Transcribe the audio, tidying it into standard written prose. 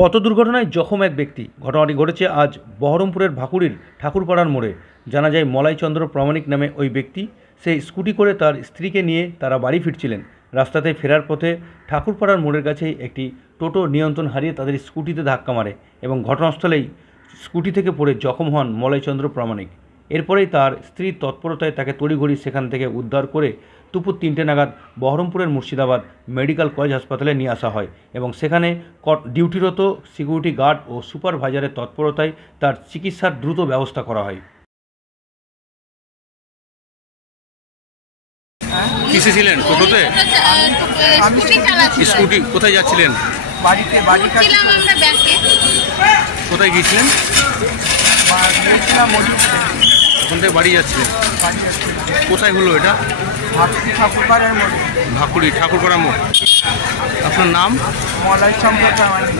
পথ দুর্ঘটনায় জখম এক ব্যক্তি। ঘটনাটি ঘটেছে আজ বহরমপুরের ভাকুড়ির ঠাকুরপাড়ার মোড়ে। জানা যায় মলাইচন্দ্র প্রামাণিক নামে ওই ব্যক্তি সেই স্কুটি করে তার স্ত্রীকে নিয়ে তারা বাড়ি ফিরছিলেন। রাস্তাতে ফেরার পথে ঠাকুরপাড়ার মোড়ের কাছেই একটি টোটো নিয়ন্ত্রণ হারিয়ে তাদের স্কুটিতে ধাক্কা মারে এবং ঘটনাস্থলেই স্কুটি থেকে পড়ে জখম হন মলাইচন্দ্র প্রামাণিক। এরপরেই তার স্ত্রীর তৎপরতায় তাকে তড়িঘড়ি সেখান থেকে উদ্ধার করে দুপুর 3টে নাগাদ বহরমপুরের মুর্শিদাবাদ মেডিকেল কলেজ হাসপাতালে নিয়ে আসা হয় এবং সেখানে ডিউটিরত সিকিউরিটি গার্ড ও সুপারভাইজারের তৎপরতায় তার চিকিৎসার দ্রুত ব্যবস্থা করা হয়। কিসে ছিলেন? টোটোতে? স্কুটি কোথায় যাচ্ছিলেন? কোথায় গিয়েছিলেন? ওখান থেকে বাড়ি যাচ্ছিলেন। কোথায় হলো এটা? ভাকুড়ি ঠাকুরপাড়া মোড়। আপনার নাম? মলাইচন্দ্র প্রামাণিক।